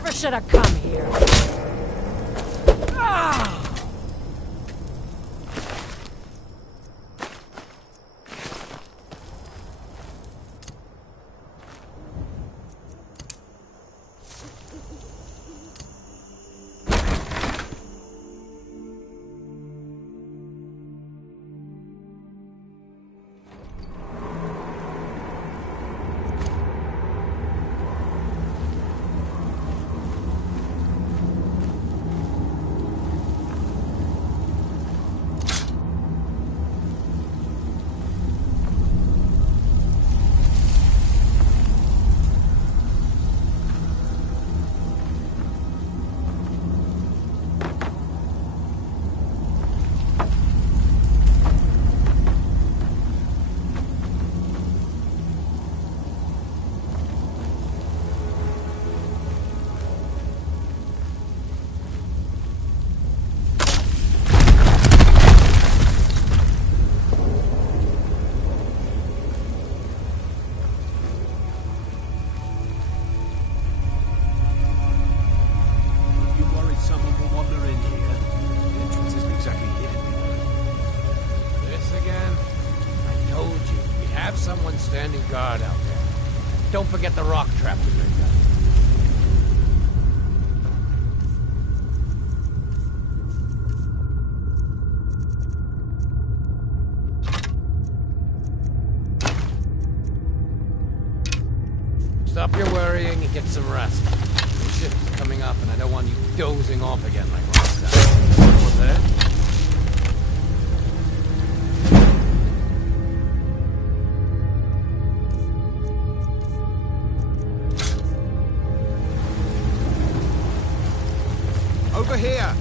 never should have come here. Ah! Standing guard out there. Don't forget the rock trap to bring back. Stop your worrying and get some rest. The shift's coming up and I don't want you dozing off again like last time. What was that? Over here!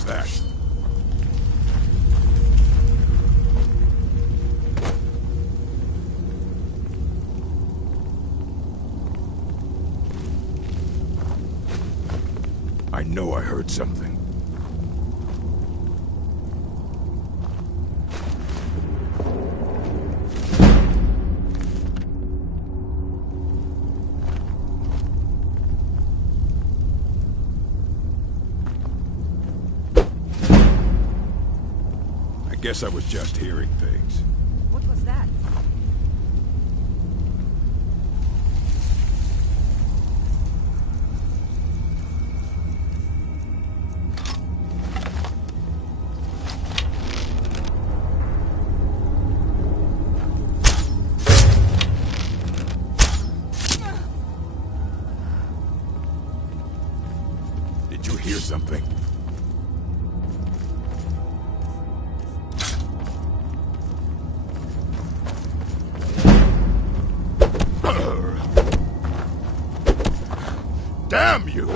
was that? I know I heard something. I guess I was just hearing things. What was that? Did you hear something? Damn you!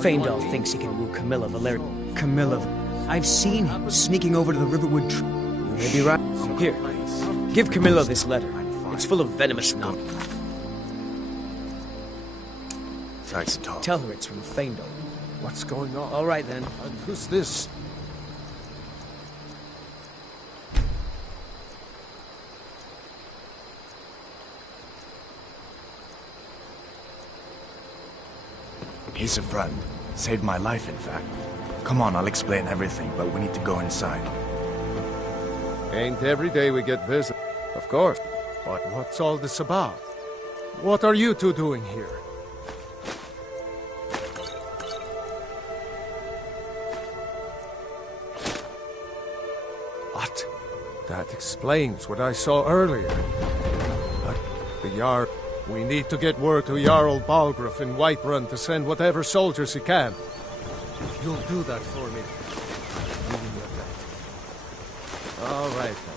Faendal thinks he can woo Camilla Valerian. Camilla... I've seen him sneaking over to the Riverwood tree. You may be right. Here, give Camilla this letter. It's full of venomous nonsense. Nice talk. Tell her it's from Faendal. What's going on? All right, then. And who's this? He's a friend. Saved my life, in fact. Come on, I'll explain everything, but we need to go inside. Ain't every day we get visit. Of course. But what's all this about? What are you two doing here? What? That explains what I saw earlier. But the Jarl... We need to get word to Jarl Balgruuf in Whiterun to send whatever soldiers he can. If you'll do that for me, I'll give you a bet. All right, then.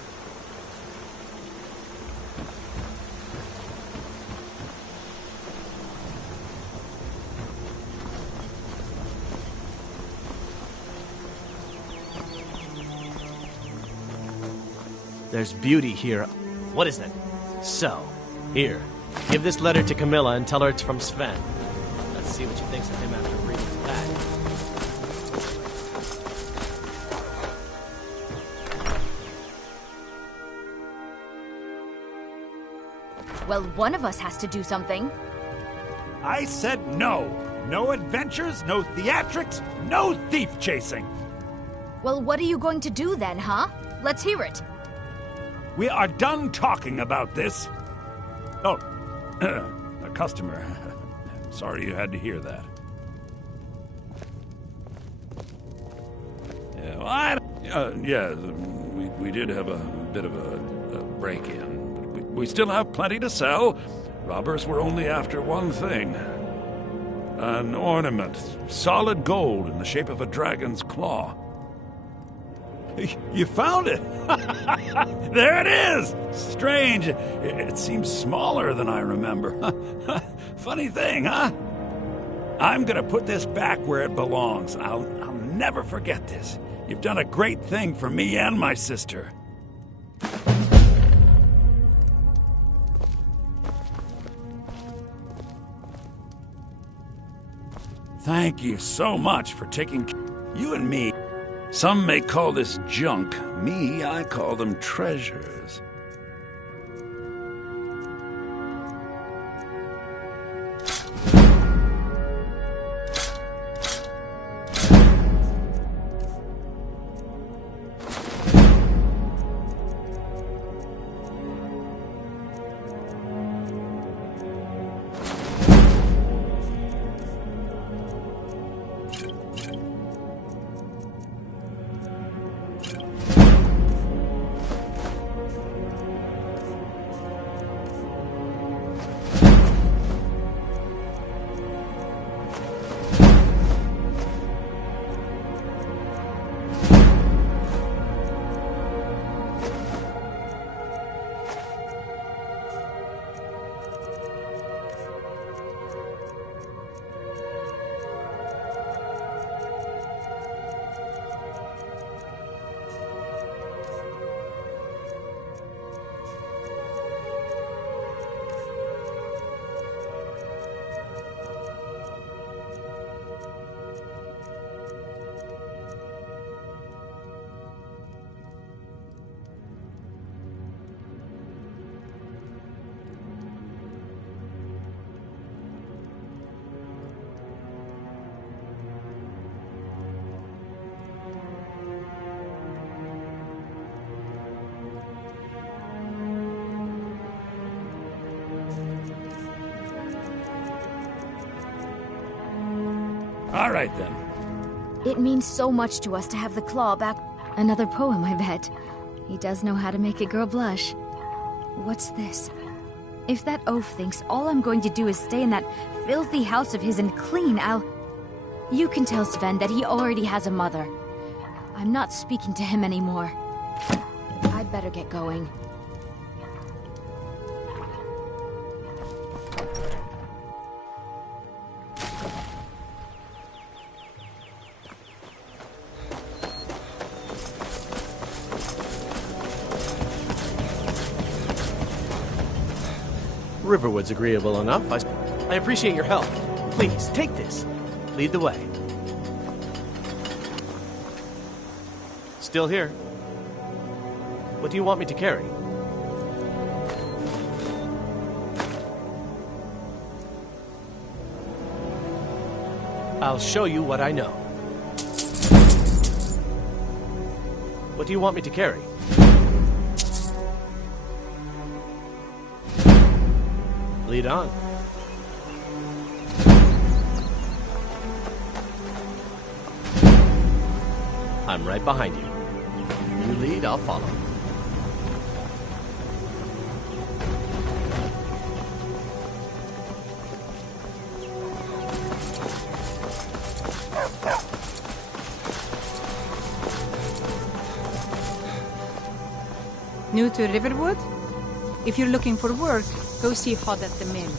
There's beauty here. What is that? So, here. Give this letter to Camilla and tell her it's from Sven. Let's see what she thinks of him after reading that. Well, one of us has to do something. I said no. No adventures, no theatrics, no thief chasing. Well, what are you going to do then, huh? Let's hear it. We are done talking about this. Oh, a customer. Sorry you had to hear that. Yeah, we did have a bit of a break-in. But we still have plenty to sell. Robbers were only after one thing. An ornament, solid gold in the shape of a dragon's claw. You found it! There it is! Strange. It seems smaller than I remember. Funny thing, huh? I'm gonna put this back where it belongs. I'll never forget this. You've done a great thing for me and my sister. Thank you so much for taking you and me. Some may call this junk. Me, I call them treasures. All right, then. It means so much to us to have the claw back. Another poem, I bet. He does know how to make a girl blush. What's this? If that oaf thinks all I'm going to do is stay in that filthy house of his and clean, You can tell Sven that he already has a mother. I'm not speaking to him anymore. I'd better get going. Riverwood's agreeable enough. I appreciate your help. Please, take this. Lead the way. Still here. What do you want me to carry? I'll show you what I know. What do you want me to carry? Lead on. I'm right behind you. You lead, I'll follow. New to Riverwood? If you're looking for work, go see Hod at the mill.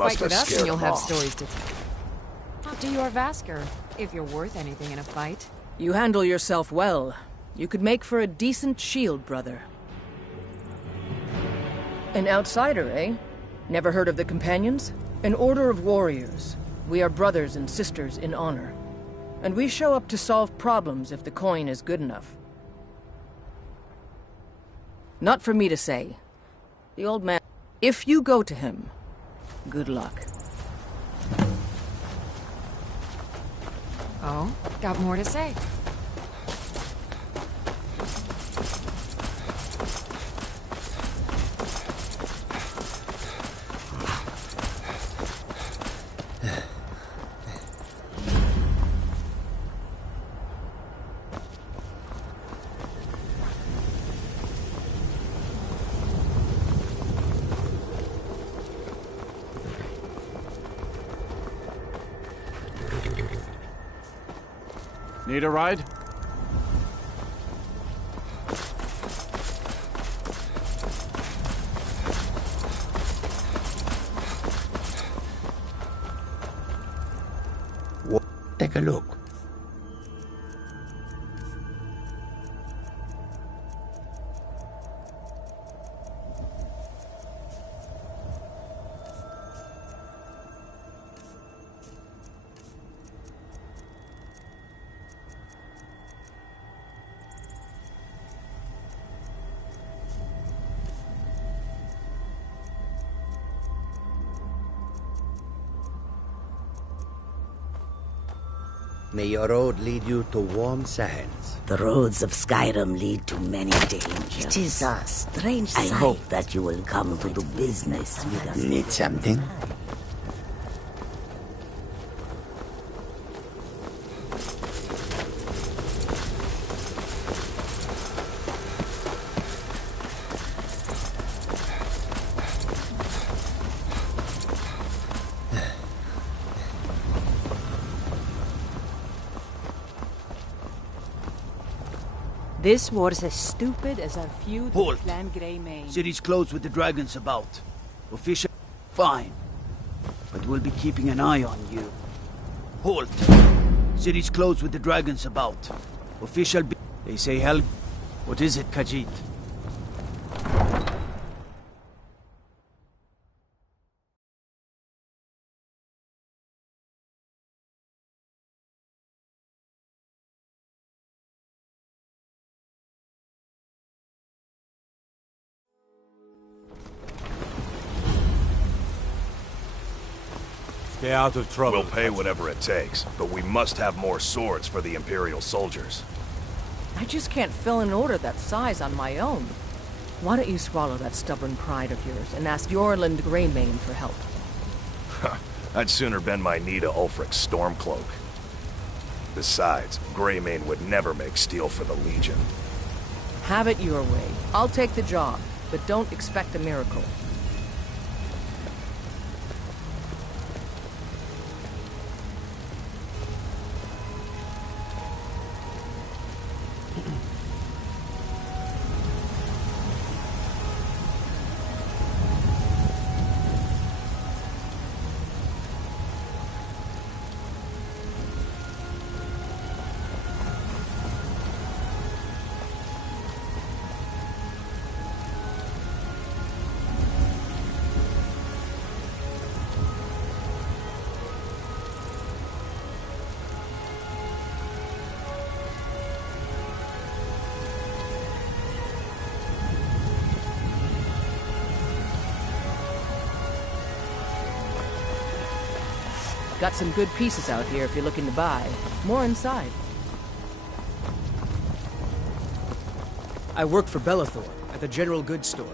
Fight with us and you'll have stories to tell. Do your Vasker, if you're worth anything in a fight. You handle yourself well. You could make for a decent shield, brother. An outsider, eh? Never heard of the Companions? An order of warriors. We are brothers and sisters in honor. And we show up to solve problems if the coin is good enough. Not for me to say. The old man... If you go to him, good luck. Oh, got more to say. Need a ride? Take a look. May your road lead you to warm sands. The roads of Skyrim lead to many dangers. It is a strange sight. I hope that you will come to do business with us. Need something? This war's as stupid as our feud Halt. with Clan Greymane. City's closed with the dragons about. Official... Fine. But we'll be keeping an eye on you. Halt. City's closed with the dragons about. Official... They say hell... What is it, Khajiit? Stay out of trouble. We'll pay whatever it takes, but we must have more swords for the Imperial soldiers. I just can't fill an order that size on my own. Why don't you swallow that stubborn pride of yours and ask Yorland Greymane for help? I'd sooner bend my knee to Ulfric's Stormcloak. Besides, Greymane would never make steel for the Legion. Have it your way. I'll take the job, but don't expect a miracle. Got some good pieces out here if you're looking to buy. More inside. I work for Bellathor at the General Goods Store.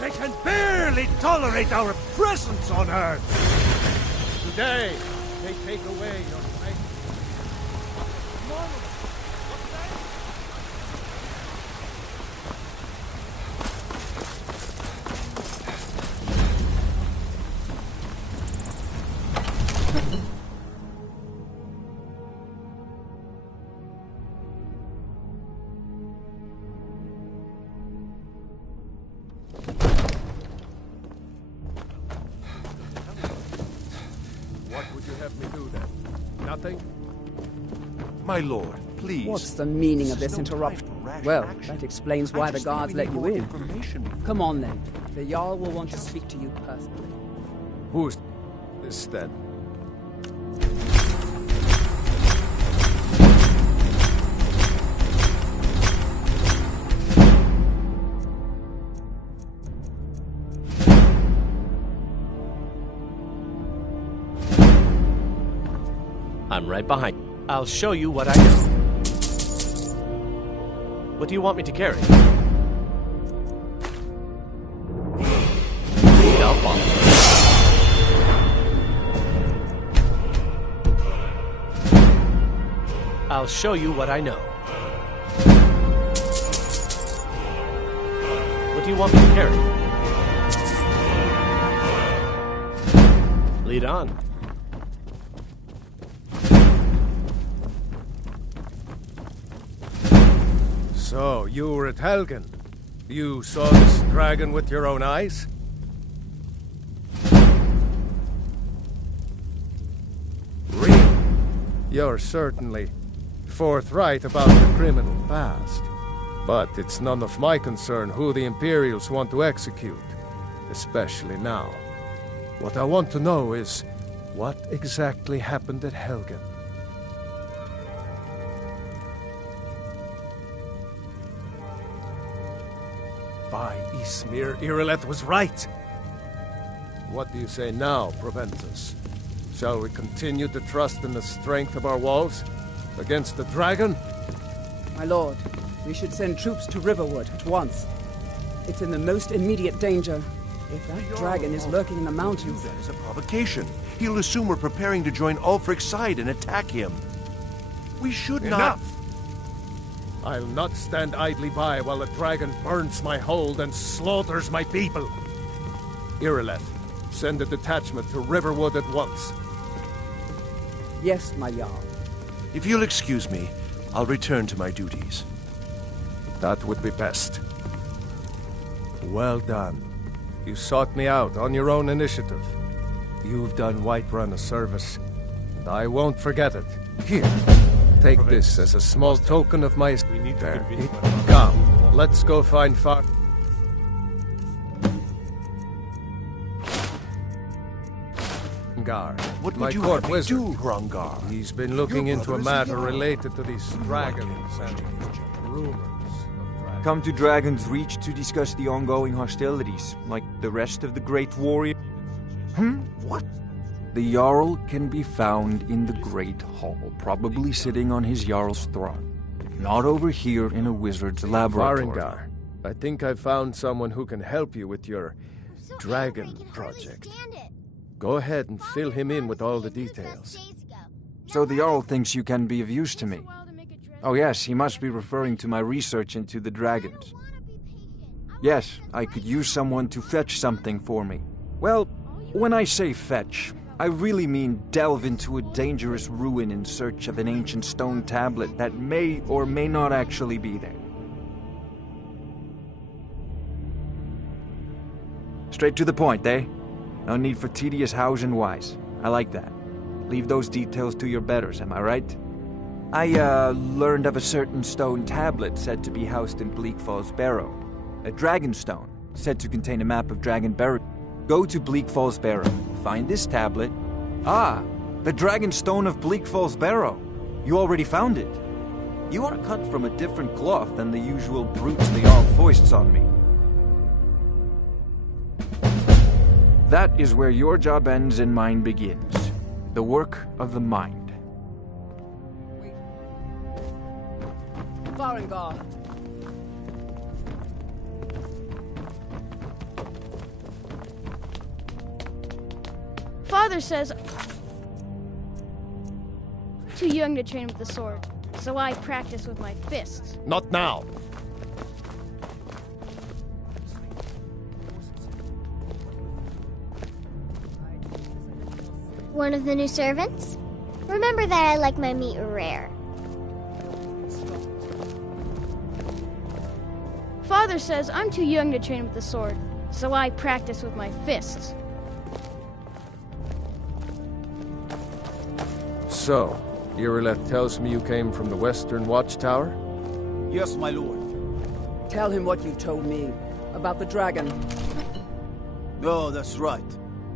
They can barely tolerate our presence on Earth! Today, they take away your faith. nothing? My lord, please. What's the meaning of this interruption? Well, that explains why the guards let you in. Come on then. The Jarl will want to speak to you personally. Who's this then? I'm right behind you. I'll show you what I know. What do you want me to carry? I'll follow. I'll show you what I know. What do you want me to carry? Lead on. So, you were at Helgen. You saw this dragon with your own eyes? Really? You're certainly forthright about the criminal past. But it's none of my concern who the Imperials want to execute, especially now. What I want to know is, what exactly happened at Helgen? By Ysmir, Irileth was right. What do you say now, Proventus? Shall we continue to trust in the strength of our walls against the dragon? My lord, we should send troops to Riverwood at once. It's in the most immediate danger. If that dragon is lurking in the mountains... That is a provocation. He'll assume we're preparing to join Ulfric's side and attack him. We should not... Enough! I'll not stand idly by while the dragon burns my hold and slaughters my people. Irileth, send a detachment to Riverwood at once. Yes, my Jarl. If you'll excuse me, I'll return to my duties. That would be best. Well done. You sought me out on your own initiative. You've done Whiterun a service, and I won't forget it. Here. Take this as a small token of my... There. Come, let's go find Far... What would you have me do, Hrongar? He's been looking into a matter related to these dragons and rumors. Come to Dragon's Reach to discuss the ongoing hostilities, like the rest of the Great Warrior. What? The Jarl can be found in the Great Hall, probably sitting on his Jarl's throne. Not over here in a wizard's laboratory. Farengar, I think I found someone who can help you with your dragon project. Go ahead and fill him in with all the details. So the Jarl thinks you can be of use to me. Oh yes, he must be referring to my research into the dragons. Yes, I could use someone to fetch something for me. Well, when I say fetch, I really mean delve into a dangerous ruin in search of an ancient stone tablet that may or may not actually be there. Straight to the point, eh? No need for tedious hows and whys. I like that. Leave those details to your betters, am I right? I, learned of a certain stone tablet said to be housed in Bleak Falls Barrow. A dragon stone, said to contain a map of Dragon Barrow. Go to Bleak Falls Barrow, find this tablet. Ah, the Dragon Stone of Bleak Falls Barrow. You already found it. You are cut from a different cloth than the usual brutes the Jarl foists on me. That is where your job ends and mine begins. The work of the mind. Farengar. Father says too young to train with the sword, so I practice with my fists. Not now. One of the new servants? Remember that I like my meat rare. Father says I'm too young to train with the sword, so I practice with my fists. So, Irileth tells me you came from the Western Watchtower? Yes, my lord. Tell him what you told me about the dragon. Oh, that's right.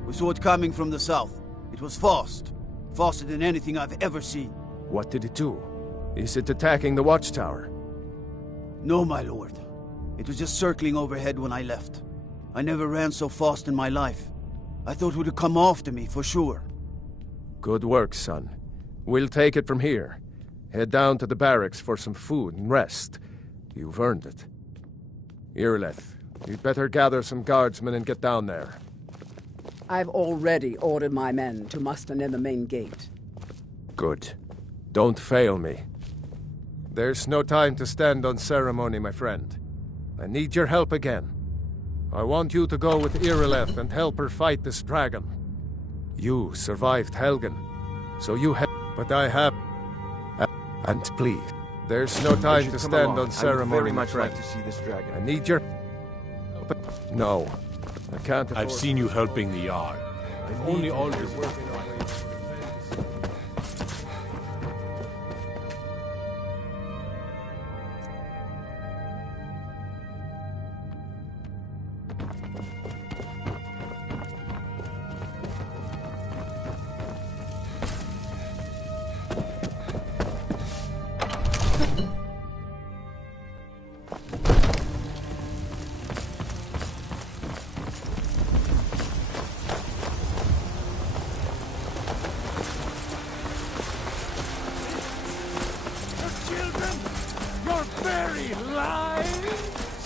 We saw it coming from the south. It was fast. Faster than anything I've ever seen. What did it do? Is it attacking the Watchtower? No, my lord. It was just circling overhead when I left. I never ran so fast in my life. I thought it would come after me, for sure. Good work, son. We'll take it from here. Head down to the barracks for some food and rest. You've earned it. Irileth, you'd better gather some guardsmen and get down there. I've already ordered my men to muster near the main gate. Good. Don't fail me. There's no time to stand on ceremony, my friend. I need your help again. I want you to go with Irileth and help her fight this dragon. You survived Helgen, so you have... But I have... And please, there's no time to stand on ceremony, very much my friend. like to see this dragon. I need your... No, I can't afford... I've seen you helping the Jarl. I've only always working on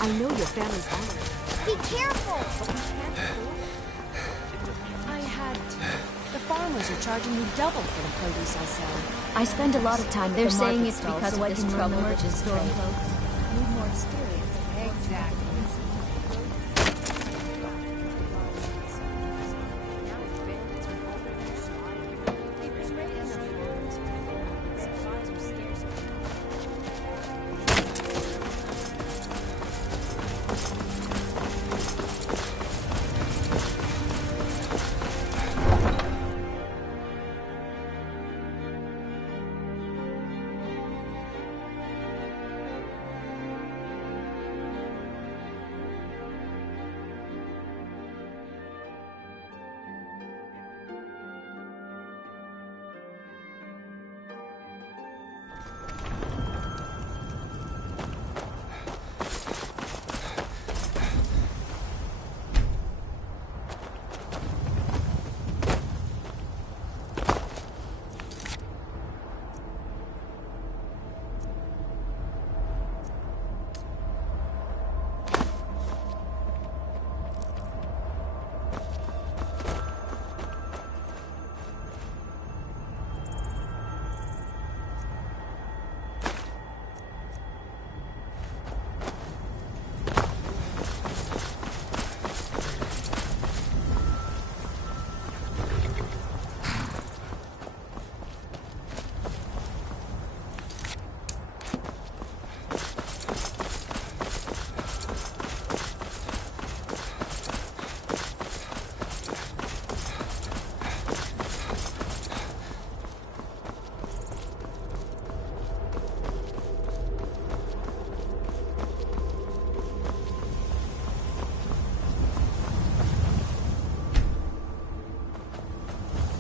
I know your family's honored. Be careful! I had to. The farmers are charging me double for the produce I sell. I spend a lot of time They're at the saying market it's stall, because so of I this can learn trouble the with merchant storm trade. cloaks. Need more experience. Exactly.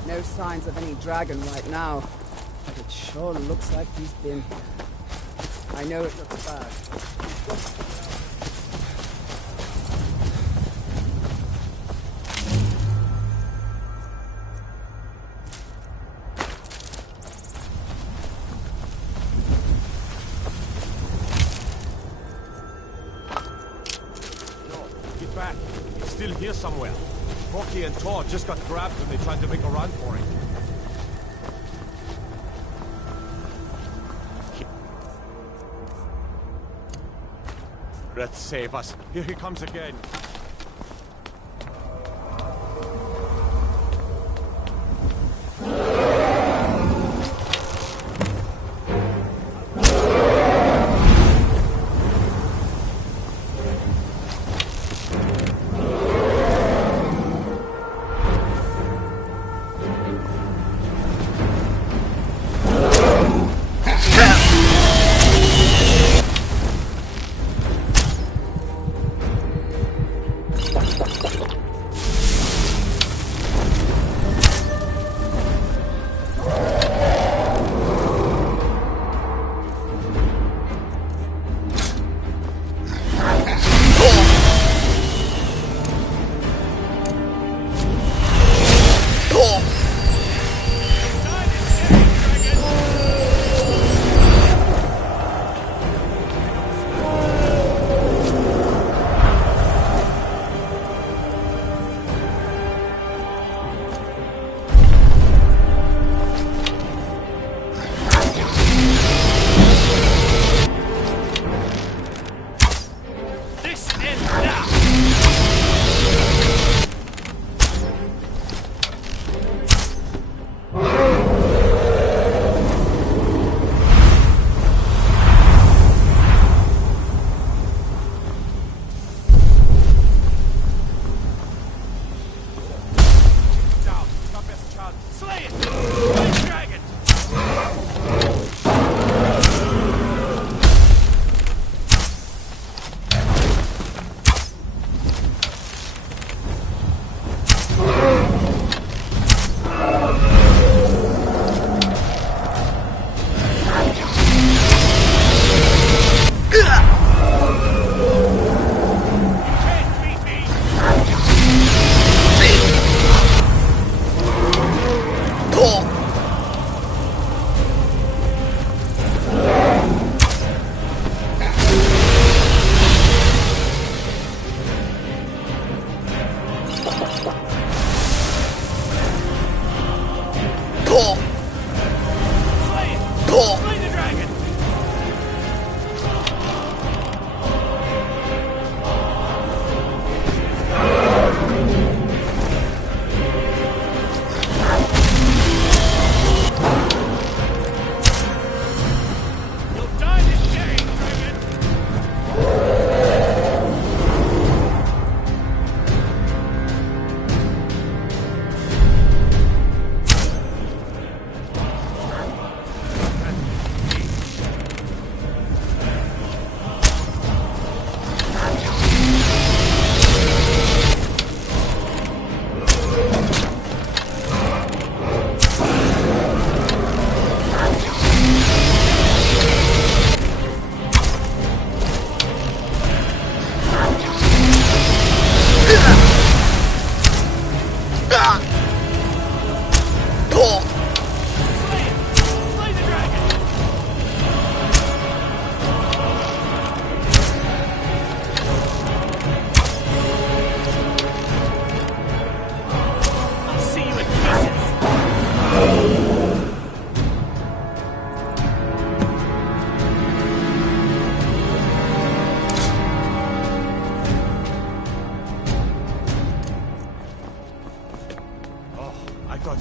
No signs of any dragon right now, but it sure looks like he's been here. I know it looks bad. Get back. It's still here somewhere. Rocky and Thor just got grabbed when they tried to make a run for it. Let's save us. Here he comes again.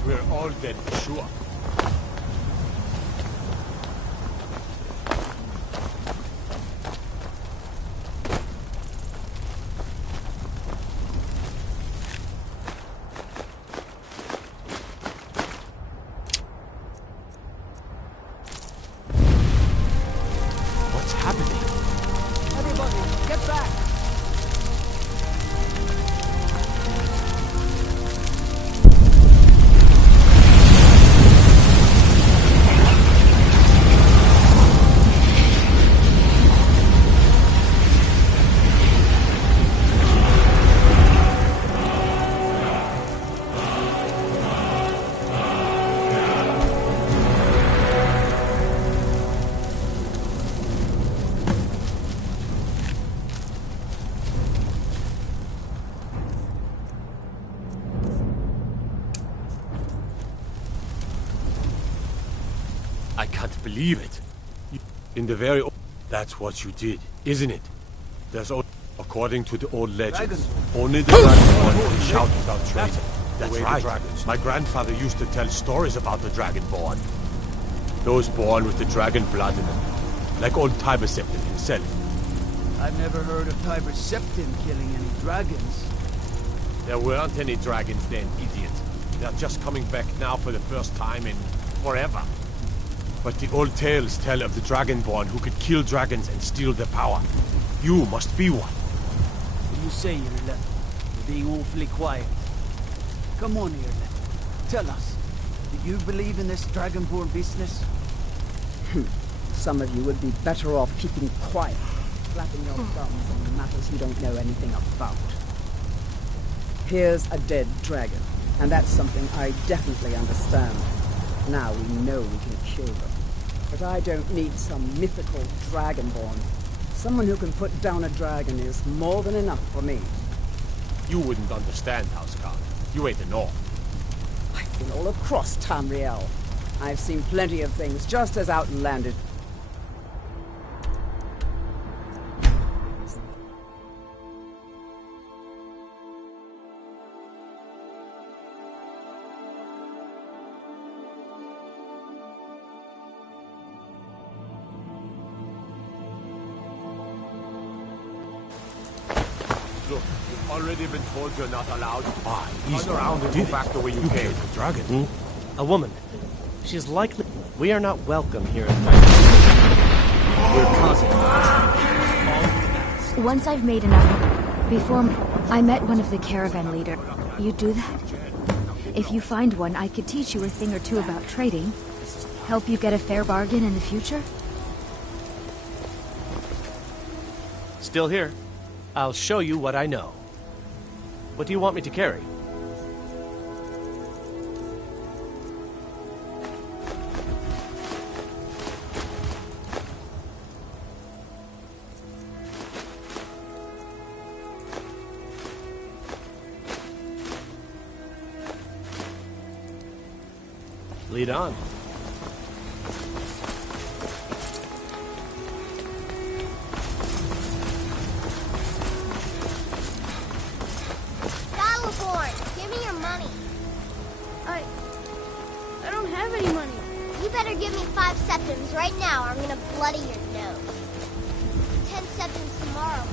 We're all dead for sure. What's happening? Everybody, get back! I can't believe it. In the very... That's what you did, isn't it? There's according to the old legends, only the Dragonborn can shout without training. That's right. My grandfather used to tell stories about the Dragonborn. Those born with the dragon blood in them. Like old Tiber Septim himself. I've never heard of Tiber Septim killing any dragons. There weren't any dragons then, idiot. They're just coming back now for the first time in forever. But the old tales tell of the Dragonborn who could kill dragons and steal their power. You must be one. What do you say, Irle? You're being awfully quiet. Come on, Irle. Tell us. Do you believe in this Dragonborn business? Some of you would be better off keeping quiet, flapping your thumbs on matters you don't know anything about. Here's a dead dragon, and that's something I definitely understand. Now we know we can kill them. But I don't need some mythical Dragonborn. Someone who can put down a dragon is more than enough for me. You wouldn't understand, Housecarl. You ain't the North. I've been all across Tamriel. I've seen plenty of things just as outlandish. Look, you've already been told you're not allowed. Why? Turn around and go back the way you came. The dragon? A woman. She's likely... We are not welcome here at We're causing... Once I've made enough... Before I met one of the caravan leader. You do that? If you find one, I could teach you a thing or two about trading. Help you get a fair bargain in the future? Still here. I'll show you what I know. What do you want me to carry? Lead on. Battleborn, give me your money. I don't have any money. You better give me 5 septims right now or I'm gonna bloody your nose. 10 septims tomorrow.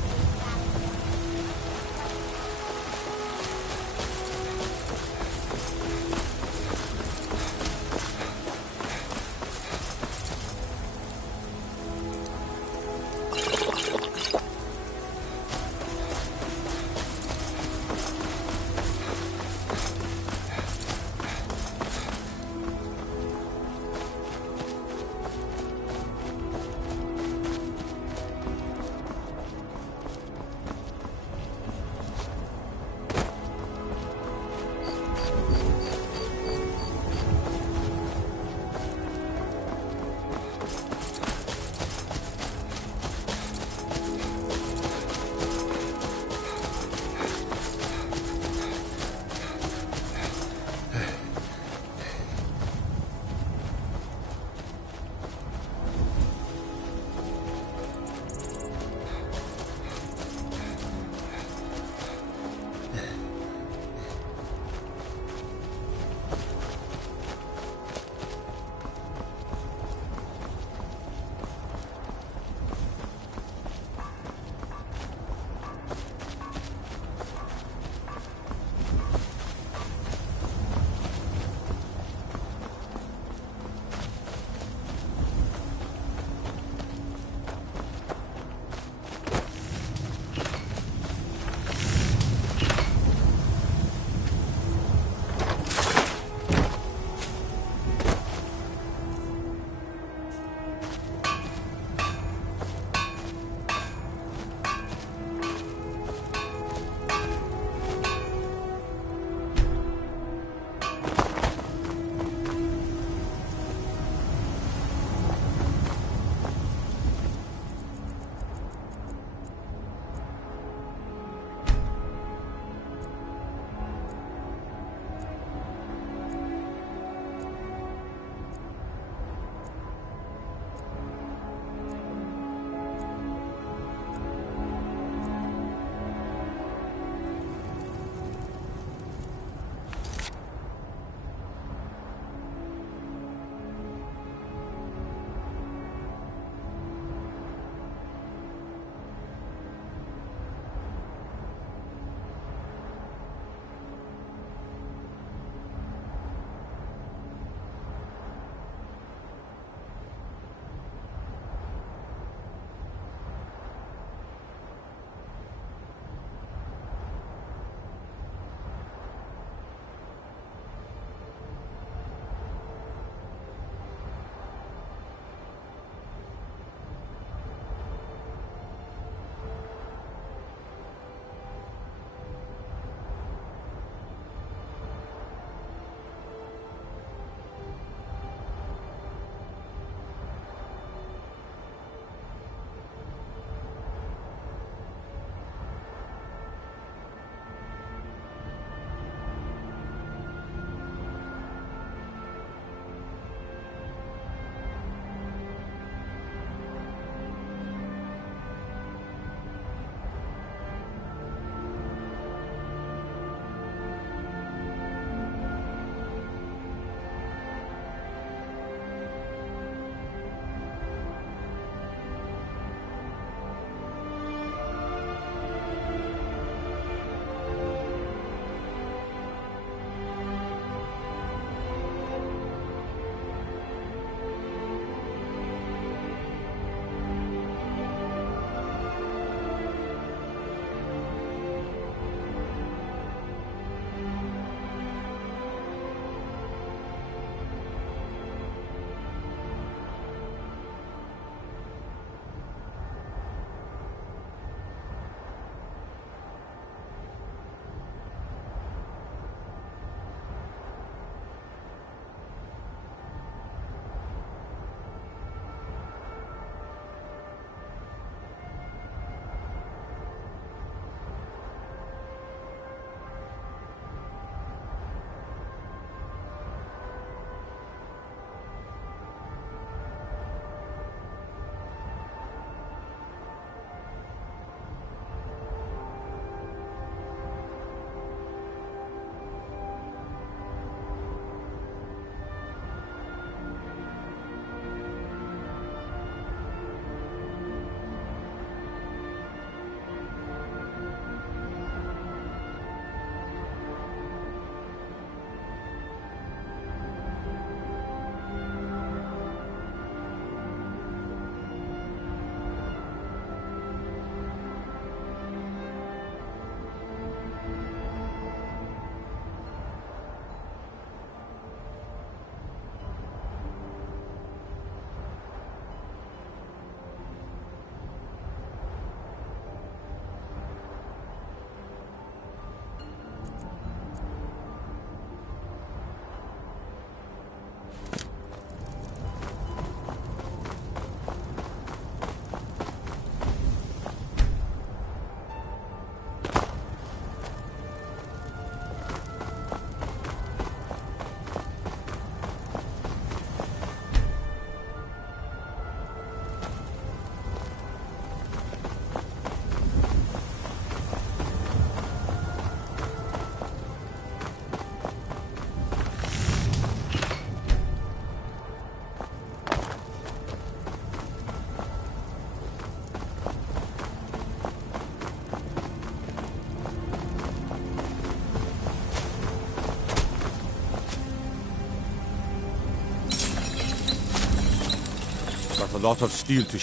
a lot of steel to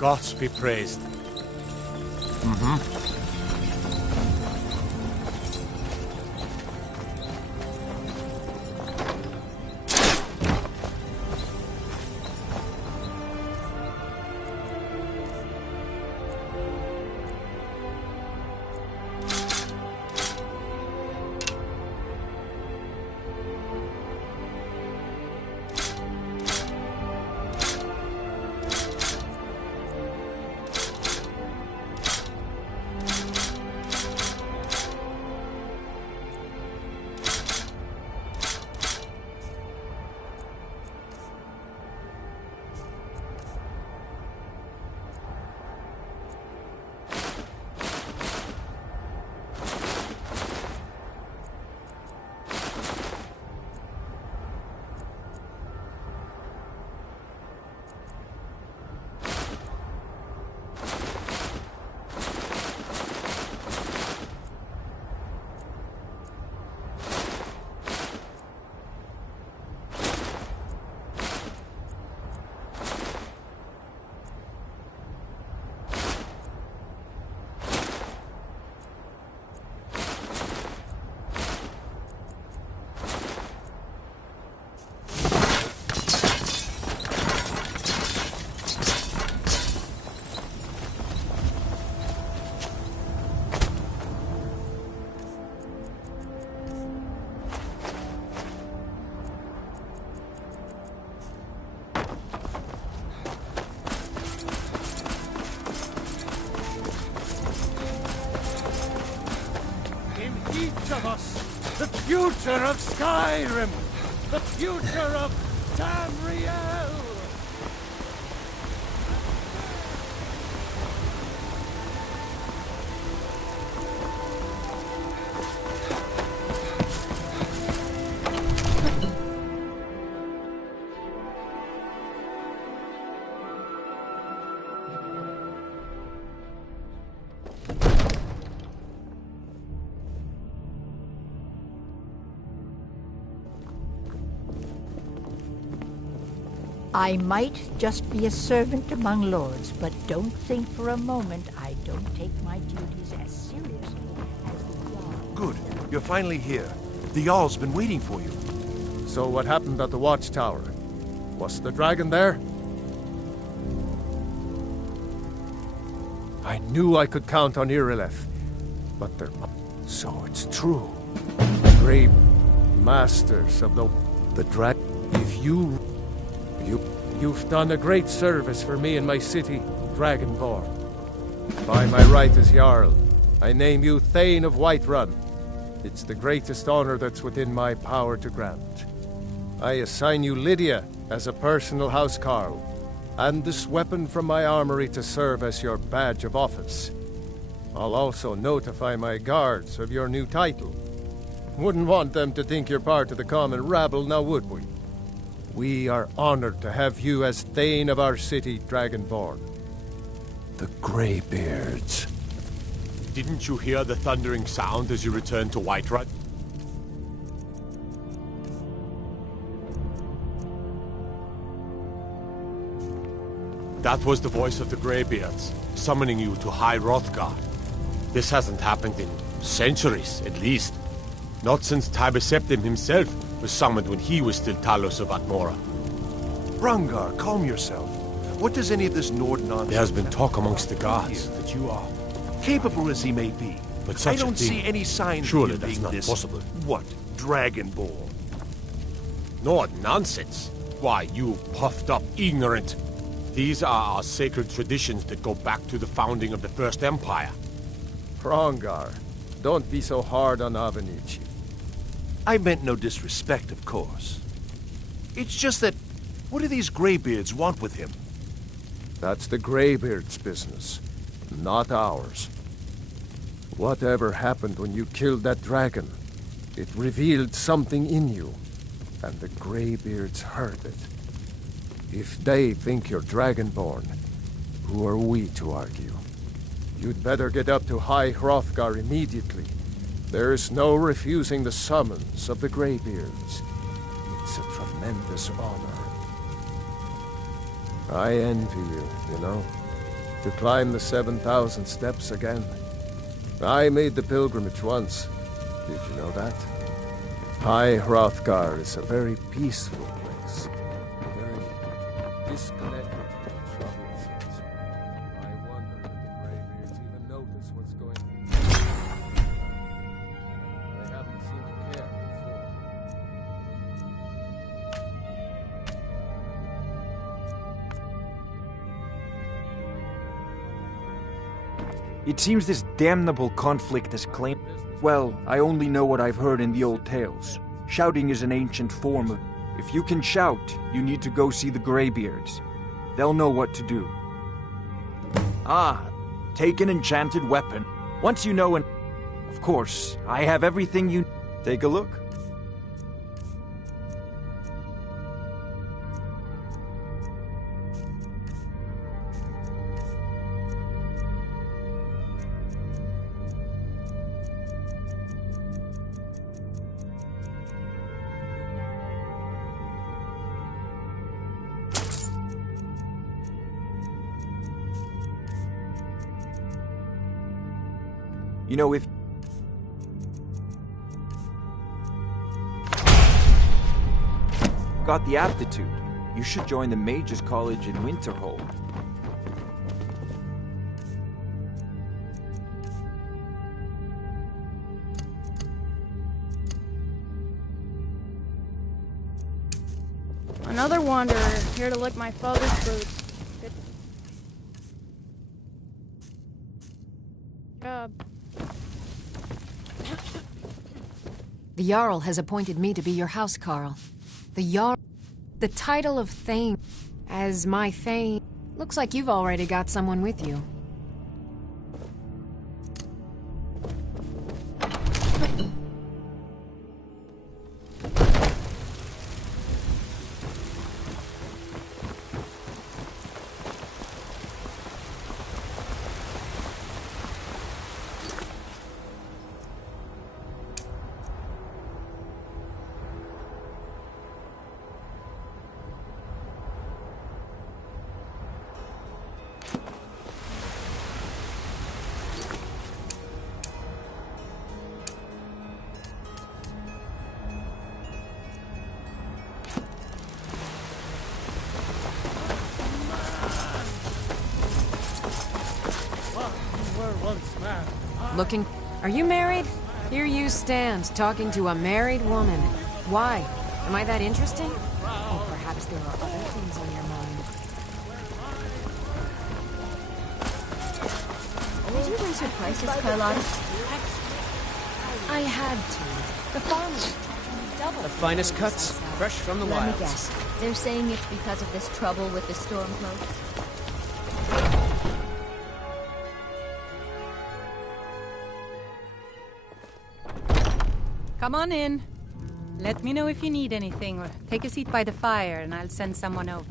Gods be praised. Each of us, the future of Skyrim, the future of Tamriel. I might just be a servant among lords, but don't think for a moment I don't take my duties as seriously as the Jarl. Good. You're finally here. The Jarl's been waiting for you. So what happened at the watchtower? Was the dragon there? I knew I could count on Irileth, but there... So it's true. Great masters of the dragon. If you've done a great service for me and my city, Dragonborn. By my right as Jarl, I name you Thane of Whiterun. It's the greatest honor that's within my power to grant. I assign you Lydia as a personal housecarl, and this weapon from my armory to serve as your badge of office. I'll also notify my guards of your new title. Wouldn't want them to think you're part of the common rabble, now would we? We are honored to have you as Thane of our city, Dragonborn. The Greybeards. Didn't you hear the thundering sound as you returned to Whiterun? That was the voice of the Greybeards, summoning you to High Hrothgar. This hasn't happened in centuries, at least. Not since Tiber Septim himself was summoned when he was still Talos of Atmora. Hrongar, calm yourself. What does any of this Nord nonsense... There has been talk amongst the gods that you are... Capable as he may be, but such I don't see any signs surely of him that's being not this... possible. What? Dragonborn? Nord nonsense. Why, you puffed up ignorant. These are our sacred traditions that go back to the founding of the First Empire. Hrongar, don't be so hard on Avenicci. I meant no disrespect, of course. It's just that, what do these Greybeards want with him? That's the Greybeards' business, not ours. Whatever happened when you killed that dragon, it revealed something in you, and the Greybeards heard it. If they think you're Dragonborn, who are we to argue? You'd better get up to High Hrothgar immediately. There's no refusing the summons of the Greybeards. It's a tremendous honor. I envy you, you know. To climb the 7,000 steps again. I made the pilgrimage once. Did you know that? High Hrothgar is a very peaceful place. Very disconnected from troubles. I wonder if the Greybeards even notice what's going on. They haven't seemed to care It seems this damnable conflict has claimed... Well, I only know what I've heard in the old tales. Shouting is an ancient form of... If you can shout, you need to go see the Greybeards. They'll know what to do. Ah, take an enchanted weapon. Once you know and... Of course, I have everything you... Take a look. You know, if... Got the aptitude, you should join the Mages College in Winterhold. Another wanderer, here to lick my father's boots. Good job. The Jarl has appointed me to be your housecarl. The Jarl... The title of Thane. As my Thane... Looks like you've already got someone with you. Looking... Are you married? Here you stand, talking to a married woman. Why? Am I that interesting? Or perhaps there are other things on your mind. Did you raise your prices, Carlotta? I had to. The farmers doubled. The finest cuts, fresh from the Let wilds. me guess. They're saying it's because of this trouble with the Stormcloaks? Come on in. Let me know if you need anything, or take a seat by the fire and I'll send someone over.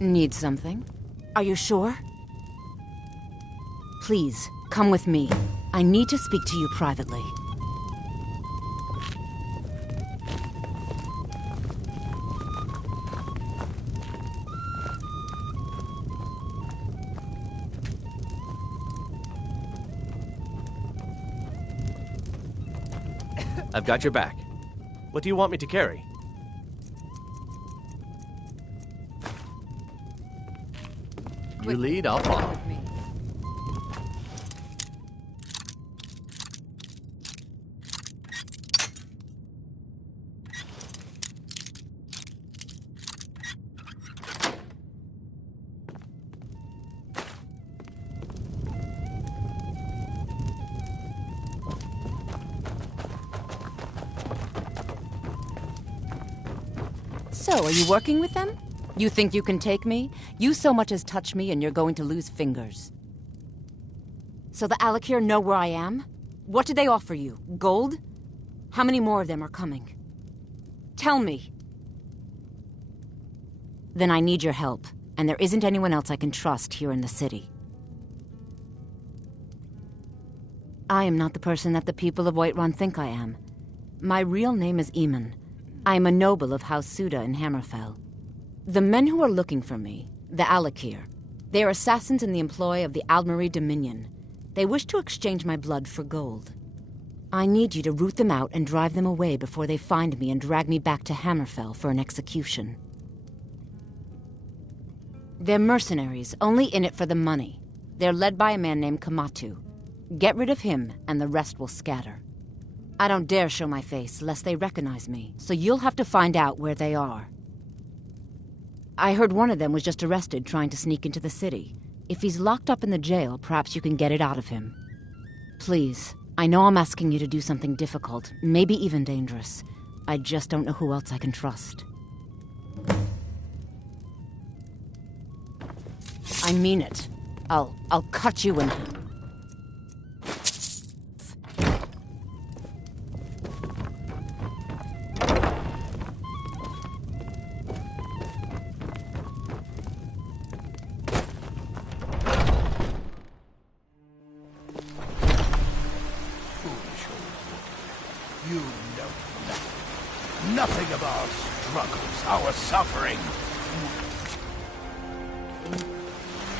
Need something? Are you sure? Please, come with me. I need to speak to you privately. I've got your back. What do you want me to carry? You lead, I'll follow. So, are you working with them? You think you can take me? You so much as touch me and you're going to lose fingers. So the Alakir know where I am? What did they offer you? Gold? How many more of them are coming? Tell me. Then I need your help, and there isn't anyone else I can trust here in the city. I am not the person that the people of Whiterun think I am. My real name is Eamon. I am a noble of House Suda in Hammerfell. The men who are looking for me, the Alakir, they are assassins in the employ of the Aldmeri Dominion. They wish to exchange my blood for gold. I need you to root them out and drive them away before they find me and drag me back to Hammerfell for an execution. They're mercenaries, only in it for the money. They're led by a man named Kamatu. Get rid of him, and the rest will scatter. I don't dare show my face, lest they recognize me, so you'll have to find out where they are. I heard one of them was just arrested trying to sneak into the city. If he's locked up in the jail, perhaps you can get it out of him. Please, I know I'm asking you to do something difficult, maybe even dangerous. I just don't know who else I can trust. I mean it. I'll cut you in half. You know nothing. Nothing of our struggles, our suffering.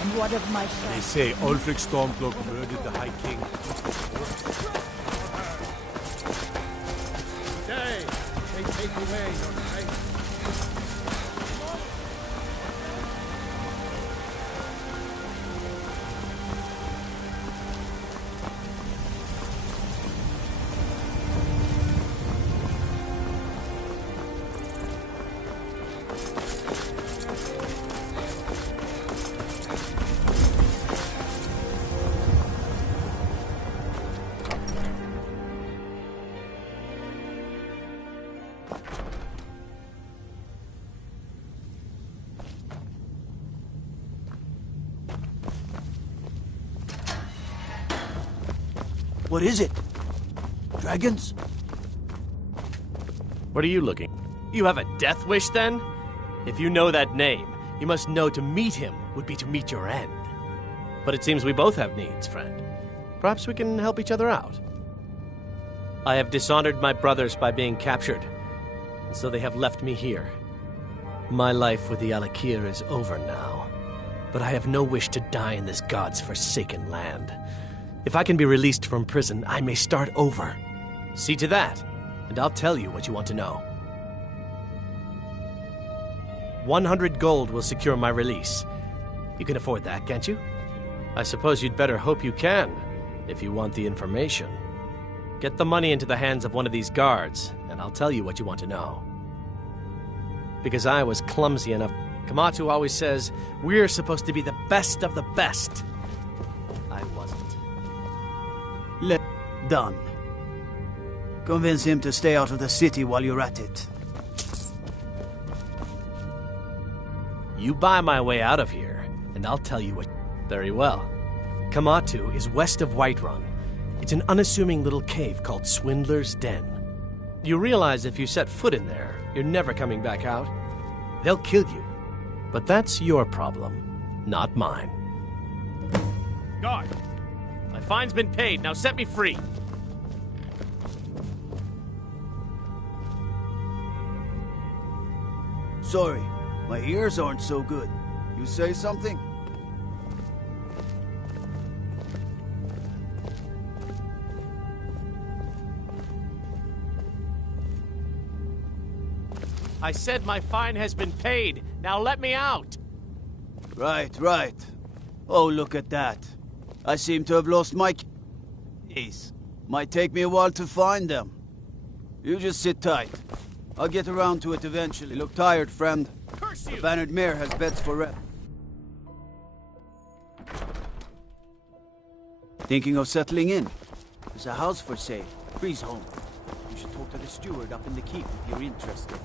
And what of my son? They say Ulfric Stormcloak murdered the High King. Today, they take away your faith. What is it? Dragons? What are you looking? You have a death wish, then? If you know that name, you must know to meet him would be to meet your end. But it seems we both have needs, friend. Perhaps we can help each other out. I have dishonored my brothers by being captured, and so they have left me here. My life with the Alakir is over now, but I have no wish to die in this god's forsaken land. If I can be released from prison, I may start over. See to that, and I'll tell you what you want to know. 100 gold will secure my release. You can afford that, can't you? I suppose you'd better hope you can, if you want the information. Get the money into the hands of one of these guards, and I'll tell you what you want to know. Because I was clumsy enough. Kamatu always says, we're supposed to be the best of the best. I wasn't. Done. Convince him to stay out of the city while you're at it. You buy my way out of here, and I'll tell you what. Very well. Kamatu is west of Whiterun. It's an unassuming little cave called Swindler's Den. You realize if you set foot in there, you're never coming back out. They'll kill you. But that's your problem, not mine. Guard! My fine's been paid, now set me free! Sorry, my ears aren't so good. You say something? I said my fine has been paid. Now let me out! Right. Oh, look at that. I seem to have lost my keys. Might take me a while to find them. You just sit tight. I'll get around to it eventually. Look tired, friend. Curse you! The Bannered Mare has beds for rest. Thinking of settling in? There's a house for sale. Freeze home. You should talk to the steward up in the keep if you're interested.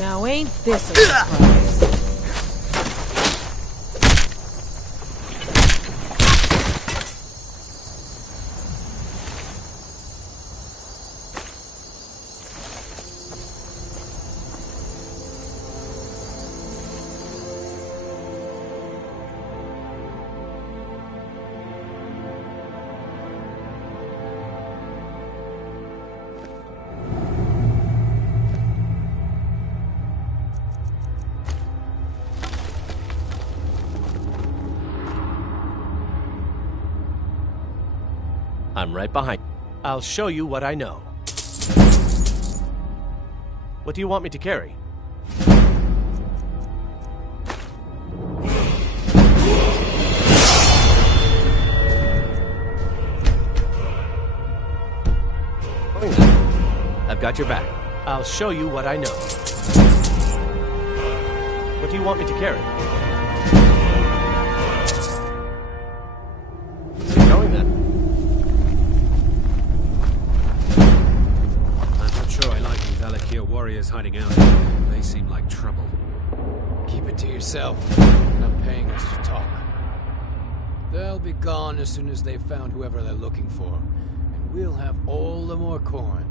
Now ain't this a surprise? I'm right behind you. I'll show you what I know. What do you want me to carry? I've got your back. I'll show you what I know. What do you want me to carry? Where's he going then? Sure, I like these Alakir warriors hiding out here. They seem like trouble. Keep it to yourself. They're not paying us to talk. They'll be gone as soon as they've found whoever they're looking for. And we'll have all the more corn.